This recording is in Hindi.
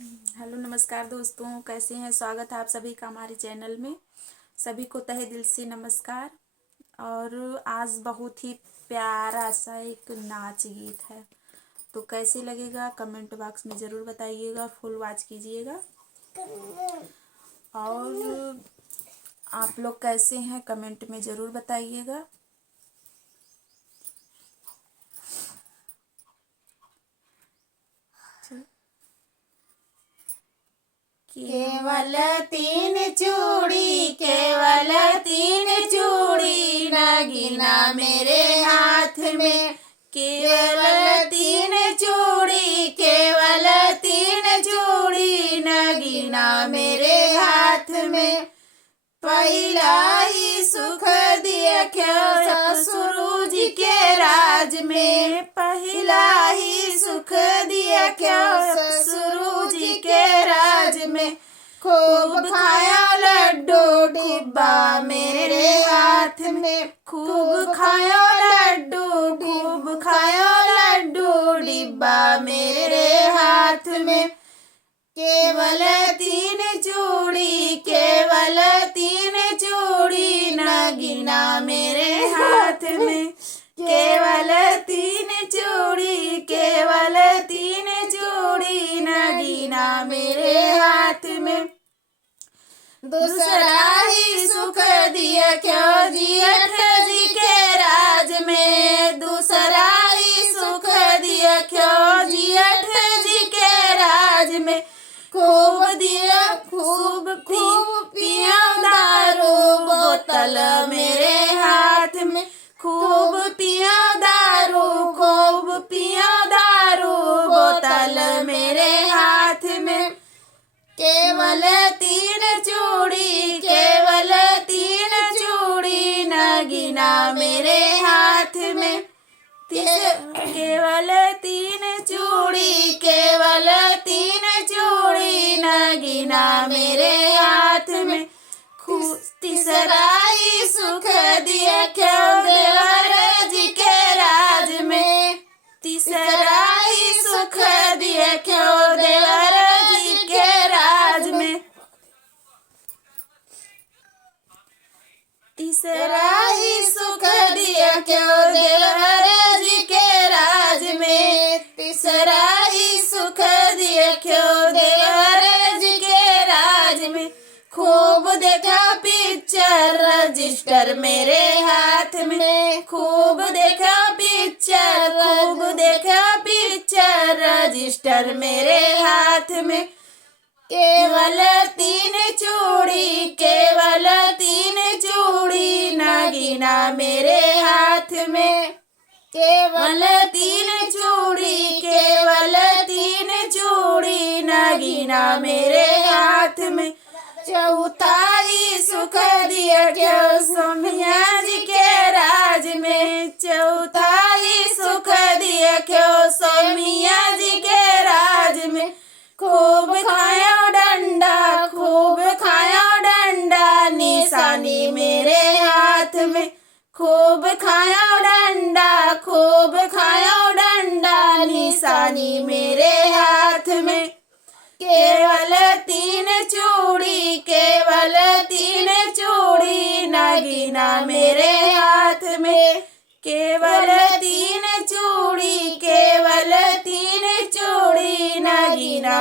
हेलो नमस्कार दोस्तों, कैसे हैं। स्वागत है आप सभी का हमारे चैनल में। सभी को तहे दिल से नमस्कार। और आज बहुत ही प्यारा सा एक नाच गीत है, तो कैसे लगेगा कमेंट बॉक्स में ज़रूर बताइएगा। फुल वॉच कीजिएगा। और आप लोग कैसे हैं कमेंट में ज़रूर बताइएगा। केवल तीन चूड़ी, केवल तीन चूड़ी, नगीना मेरे हाथ में। केवल तीन चूड़ी, केवल तीन चूड़ी, नगीना मेरे हाथ में। पहिला ही सुख दिया ससुर जी के राज में। पहिला ही सुख दिया ससुर जी के राज में। खूब खाया लड्डू डिब्बा मेरे हाथ में। खूब खाया लड्डू, खूब खाया लड्डू डिब्बा मेरे हाथ में। केवल तीन चूड़ी, केवल तीन चूड़ी, नगीना मेरे हाथ में। केवल तीन चूड़ी, केवल तीन चूड़ी, नगीना मेरे हाथ में। दूसरा ही सुख दिया क्यों जेठ जी के राज में। दूसरा ही सुख दिया क्यों जेठ जी के राज में। खूब दिया खूब पिया दारू बोतल मेरे हाथ में। खूब पिया दारू, खूब पिया दारू बोतल मेरे हाथ में। केवल तीन चूड़ी, केवल तीन चूड़ी, नगीना मेरे हाथ में। केवल तीन चूड़ी, केवल तीन चूड़ी, नगीना मेरे हाथ में। तीसरा ही सुख दिया क्यों देवर जी के राज में। तीसरा ही सुख दिया क्यों देवर जी के राज में। तीसरा ही सुख दिया क्यों देवर जी के राज में। तीसरा ही सुख दिया क्यों देवर जी के राज में। खूब देखा पिक्चर रजिस्टर मेरे हाथ में। खूब देखा पिक्चर, खूब देखा पिक्चर रजिस्टर मेरे हाथ में। केवल तीन चूड़ी, केवल तीन चूड़ी, नगीना मेरे हाथ में। केवल तीन चूड़ी, केवल तीन चूड़ी, नगीना मेरे हाथ में। चौथा ही सुख दिया क्यों सोमिया जी के राज में। चौथा ही सुख दिया क्यों सोमिया जी के राज में। खूब खाया डंडा, खूब खाया डंडा, निशानी मेरे हाथ में। खूब खाया डंडा, खूब खाया डंडा, निशानी मेरे हाथ में। केवल तीन चूड़ी, केवल तीन चूड़ी, नगीना मेरे हाथ में। केवल तीन चूड़ी, केवल तीन चूड़ी, नगीना